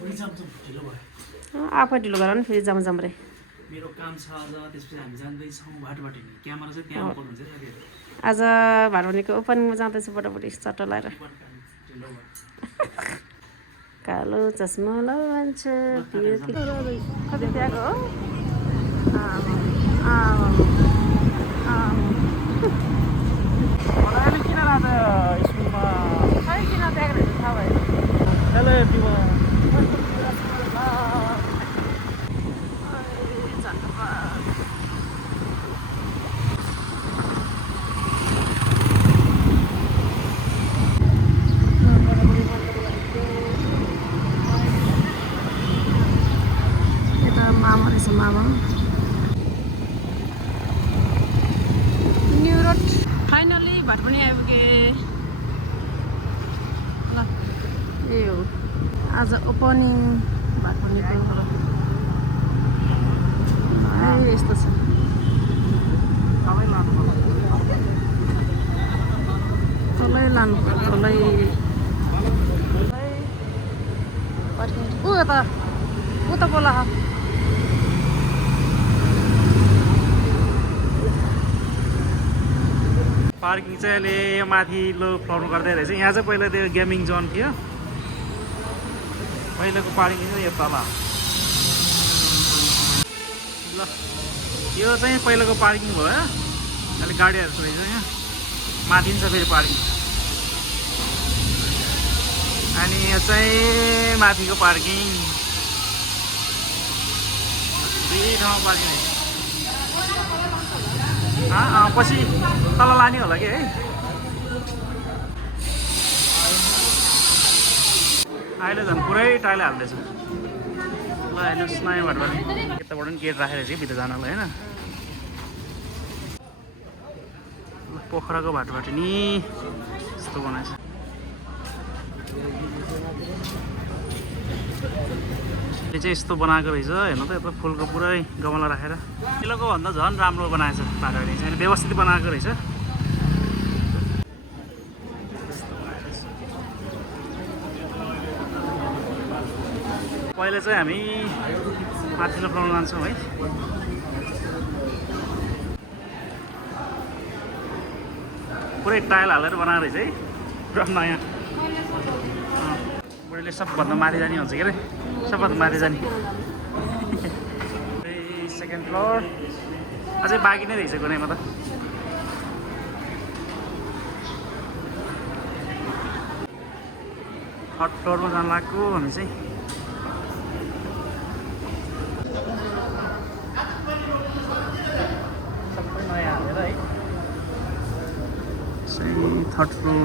आफै ढिलो गर नि फेरि जमजम रे मेरो काम छ आज त्यसपछि हामी जाँदैछौँ भाटभाटी क्यामेरा चाहिँ त्यहाँ ओपन हुन्छ साथीहरू आज भाटभनीको ओपनिङमा जाँदैछु बटाबटी चट्ट लगाएर कालो चस्मा लगाउँछ कति त्यहाँको हो किन लाँदा स्कुलमा खै किन त्यहाँको रहेछ थाहा भयो हेलो एभ्रिवान मामा रहेछ मामा न्यु रोड फाइनली भाटपाडा आइपुगे ल ए हो आज ओपनिङ भाटपाडाको यस्तो छ तलै लानु पर्यो तलै ऊ यता बोला पार्किङ चाहिँ अहिले यो माथिल्लो फ्लोरमा गर्दै रहेछ यहाँ चाहिँ पहिला त्यो गेमिङ जोन थियो पहिलाको पार्किङ चाहिँ यो तल ल यो चाहिँ पहिलाको पार्किङ भयो अहिले गाडीहरू रहेछ यहाँ माथि छ फेरि पार्किङ अनि यो चाहिँ माथिको पार्किङ दुई ठाउँमा पार्किङ पछि तल लाने होला कि है अहिले झन् पुरै टाइल हाल्दैछ ल हेर्नुहोस् नयाँ भाटबाट यताबाट पनि गेट राखेर चाहिँ भित्र जानलाई होइन ल पोखराको भाटबाट नि यस्तो बनाएछ यो चाहिँ यस्तो बनाएको रहेछ हेर्नु त यता फुलको पुरै गमला राखेर पहिलाको भन्दा झन् राम्रो बनाएछ भाटपाडा चाहिँ व्यवस्थित बनाएको रहेछ पहिला चाहिँ हामी माथिल्लो फ्लोरमा लान्छौँ है पुरै टाइल हालेर बनाएको रहेछ है पुरा नयाँ बुढीले सबभन्दा माथि जाने भन्छ के अरे सबभन्दा माथि जाने सेकेन्ड फ्लोर अझै बाँकी नै रहेछ कुनैमा त थर्ड फ्लोरमा जानु लाग्यो हामी चाहिँ सबै नयाँ हालेर है थर्ड फ्लोर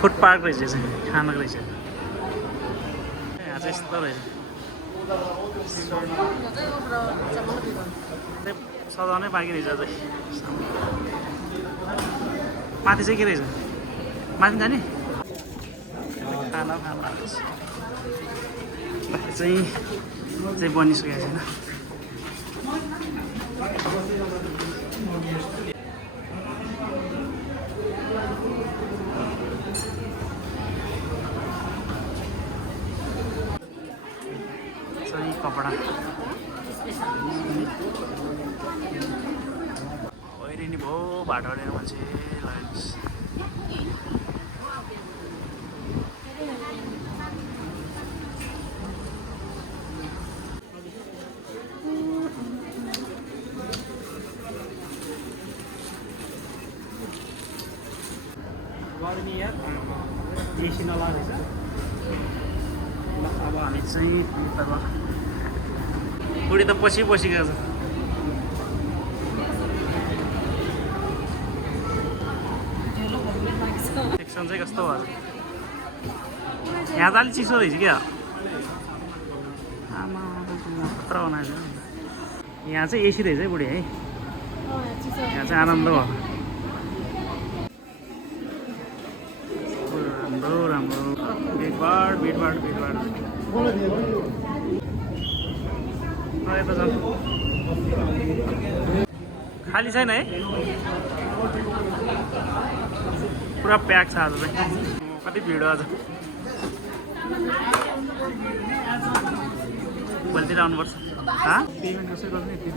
फुड पार्क रहेछ चाहिँ खानको रहेछ यहाँ चाहिँ यस्तो रहेछ सजाउनै बाँकी रहेछ अझै माथि चाहिँ के रहेछ माथि जाने खाना चाहिँ बनिसकेको छैन कपडा ओइरिनी भयो भाटोडेर मान्छे एसी नलागेको रहेछ अब हामी चाहिँ बुढी त पछि गएको छ सेक्सन चाहिँ कस्तो भयो यहाँ त अलिक चिसो रहेछ क्या आमा खतरा बनाएछ यहाँ चाहिँ एसी रहेछ है बुढी है यहाँ चाहिँ आनन्द भयो राम्रो भिडभाड यता जानु खाली छैन है पुरा प्याक छ आज चाहिँ कति भिड आज भोलितिर आउनुपर्छ पेमेन्ट कसै गर्नु यति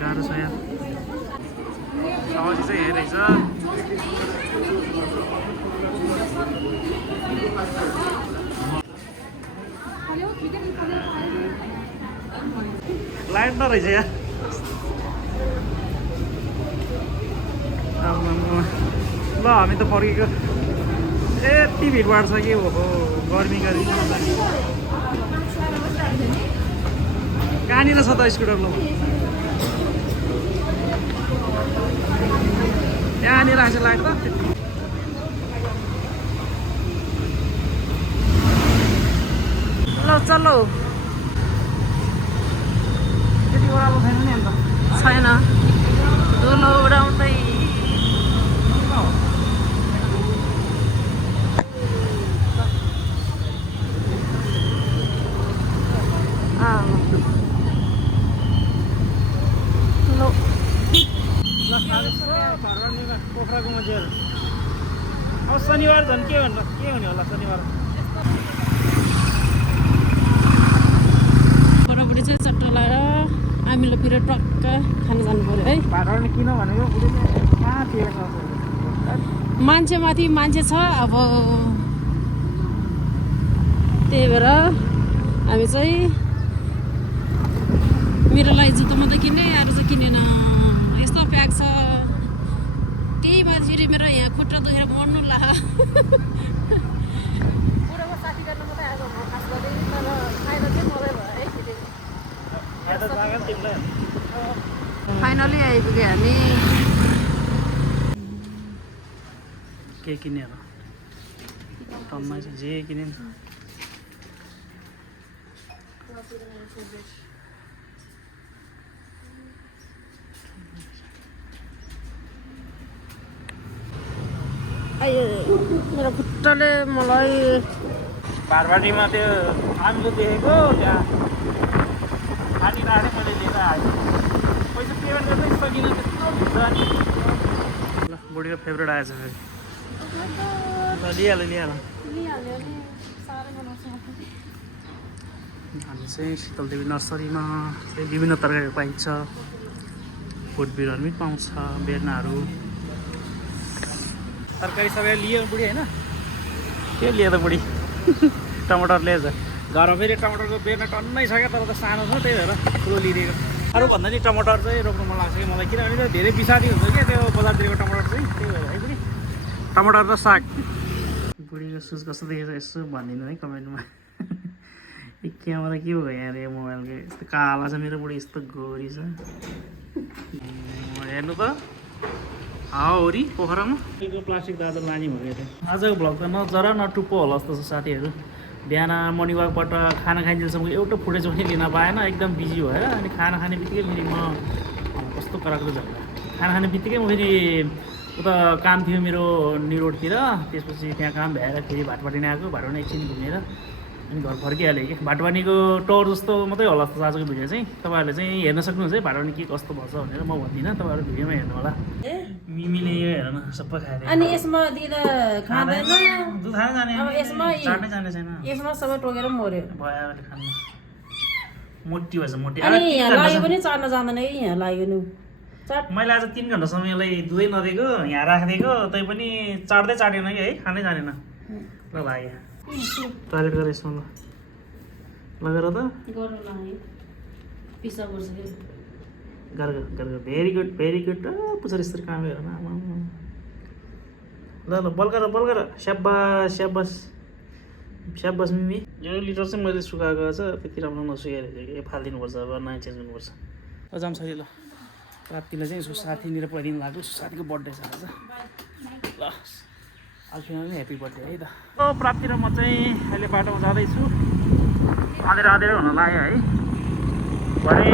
गाह्रो छ यहाँ सवारी चाहिँ यहीँ रहेछ लाइट नरहेछ यहाँ ल हामी त फर्केको यति भिडभाड छ के हो गर्मी कहाँनिर छ त स्कुटर ल यहाँनिर आएछ लाइट त ल चलो त्यति ओह्रालो छैन नि अन्त छैन धुलो उडाउँदै पोखराको मान्छेहरू अब शनिबार झन् के हुने होला शनिबार बुढाबुढी चाहिँ चट्ट लगाएर आमिलो पिरो टक्क खान जानु पर्यो है भाडाले किन भनेको बुढी कहाँ थियो मान्छे माथि मान्छे छ अब त्यही भएर हामी चाहिँ मेरो लागि जुत्ता मात्रै किन्ने अरू चाहिँ किनेन यस्तो प्याक छ त्यही मान्छेले मेरो यहाँ खुट्टा दुखेर मर्नु लाग्यो बुढाको साथी गर्न मात्रै आएको खास गरी तर फाइदा चाहिँ मलाई भयो है फाइनली आइपुग्यो हामी के किने होला टनमा चाहिँ जे किने मेरो खुट्टाले मलाई बारबाटीमा त्यो आमिलो देखेको त्यहाँ पानी राखेँ मैले लिएर आएँ पैसा पेमेन्ट गर्दै सकिनँ त्यस्तो भित्र अनि ल बुढीको फेभरेट आएछ फेरि ल लिइहाल्यो हामी चाहिँ शीतलदेवी नर्सरीमा चाहिँ विभिन्न तरकारी पाइन्छ बोट बिरुवाहरू पनि पाउँछ बेर्नाहरू तरकारी सबै लियो बुढी होइन के लियो त बुढी टमाटर ल्याएछ घरमा फेरि टमाटरको बेर्ना टन्नै छ क्या तर त सानो छ त्यही भएर ठुलो लिइदिएको अरू भन्दा नि टमाटर चाहिँ रोप्नु मन लाग्छ कि मलाई किनभने त्यो धेरै बिसादी हुन्छ क्या त्यो बजारतिरको टमाटर चाहिँ त्यही भएर है बुढी टमाटर र साग बुढीको सुज कस्तो देखेछ यसो भनिदिनु है कमेन्टमा यो क्यामेरा के भयो यहाँ यो मोबाइलको यस्तो काला छ मेरो बुढी यस्तो गोरी छ हेर्नु त हाउरी पोखरामा प्लास्टिक दाजु लाने भएको थियो आजको भ्लग त नजरा नटुप्पो होला जस्तो छ साथीहरू बिहान मर्निङ वाकबाट खाना खाइन्जेलसम्म एउटा फुटेज पनि लिन पाएन एकदम बिजी भएर अनि खाना खाने बित्तिकै फेरि म कस्तो कराएको झगडा खाना खाने बित्तिकै म फेरि उता काम थियो मेरो निरोडतिर त्यसपछि त्यहाँ काम भ्याएर फेरि भाटपानी आएको भाटपानी एकछिन घुमेर अनि घर फर्किहालेँ कि भाटपानीको टोर जस्तो मात्रै होला जस्तो आजको भिडियो चाहिँ तपाईँहरूले चाहिँ हेर्न सक्नुहुन्छ है भाटपानी के कस्तो भन्छ भनेर म भन्दिनँ तपाईँहरू भिडियोमा हेर्नु होला मिमीले यो हेर न सबै खाएर अनि यसमा दिँदा खाँदैन दुध खान जाने अब यसमा चाट्नै जाने छैन यसमा सबै टोकेर मर्यो भयो अहिले खानु मोटी भएछ मोटी अनि यहाँ लाग्यो पनि चाट्न जाँदैन कि यहाँ लाग्यो नि चाट मैले आज 3 घन्टा समय यसलाई दुधै नदिएको यहाँ राखिदिएको तै पनि चाट्दै चाटेन कि है खानै जानेन ल लाग्यो टोयलेट गरेर यसमा ल लगेर त गर्नु लाग्यो पिसा गर्छ कि गर भेरी गुड पुछर यस्तो काम हेर न ल बल गर स्याबास मिमी यो लिटर चाहिँ मैले सुकाएको छ त्यति राम्रो नसुकाएर कि फालिदिनुपर्छ अब नयाँ चेन्ज गर्नुपर्छ अजाम छोरी ल प्राप्तिलाई चाहिँ यसको साथीनिर पहिरिनु लाग्यो साथीको बर्थडे छ आज ल अल्फिना पनि ह्याप्पी बर्थडे है त प्राप्ति र म चाहिँ अहिले बाटोमा जाँदैछु अँधेरै हुन लाग्यो है भरे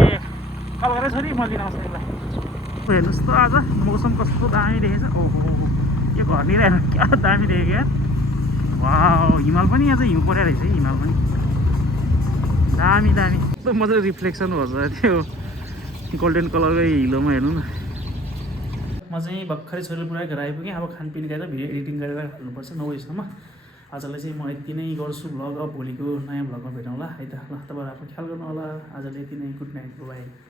कल गरेँ छोरी म लिन आउँछु यसलाई हेर्नुहोस् त आज मौसम कस्तो दामी देखेछ ओहो यो घरनिर हेर्नु क्या दामी देखेको यार वाउ हिमाल पनि यहाँ चाहिँ हिउँ परेको रहेछ है हिमाल पनि दामी कस्तो मजाले रिफ्लेक्सन भन्छ त्यो गोल्डन कलरको हिलोमा हेर्नु न म चाहिँ भर्खरै छोरीले पुरा घर आइपुगेँ। अब खानपिन गरेर भिडियो एडिटिङ गरेर हाल्नुपर्छ 9 बजीसम्म। आजलाई चाहिँ म यति नै गर्छु भ्लग। अब भोलिको नयाँ भ्लगमा भेटौँला है त। ल तपाईँहरू आफ्नो ख्याल गर्नु होला। आजले यति नै। Good night, by.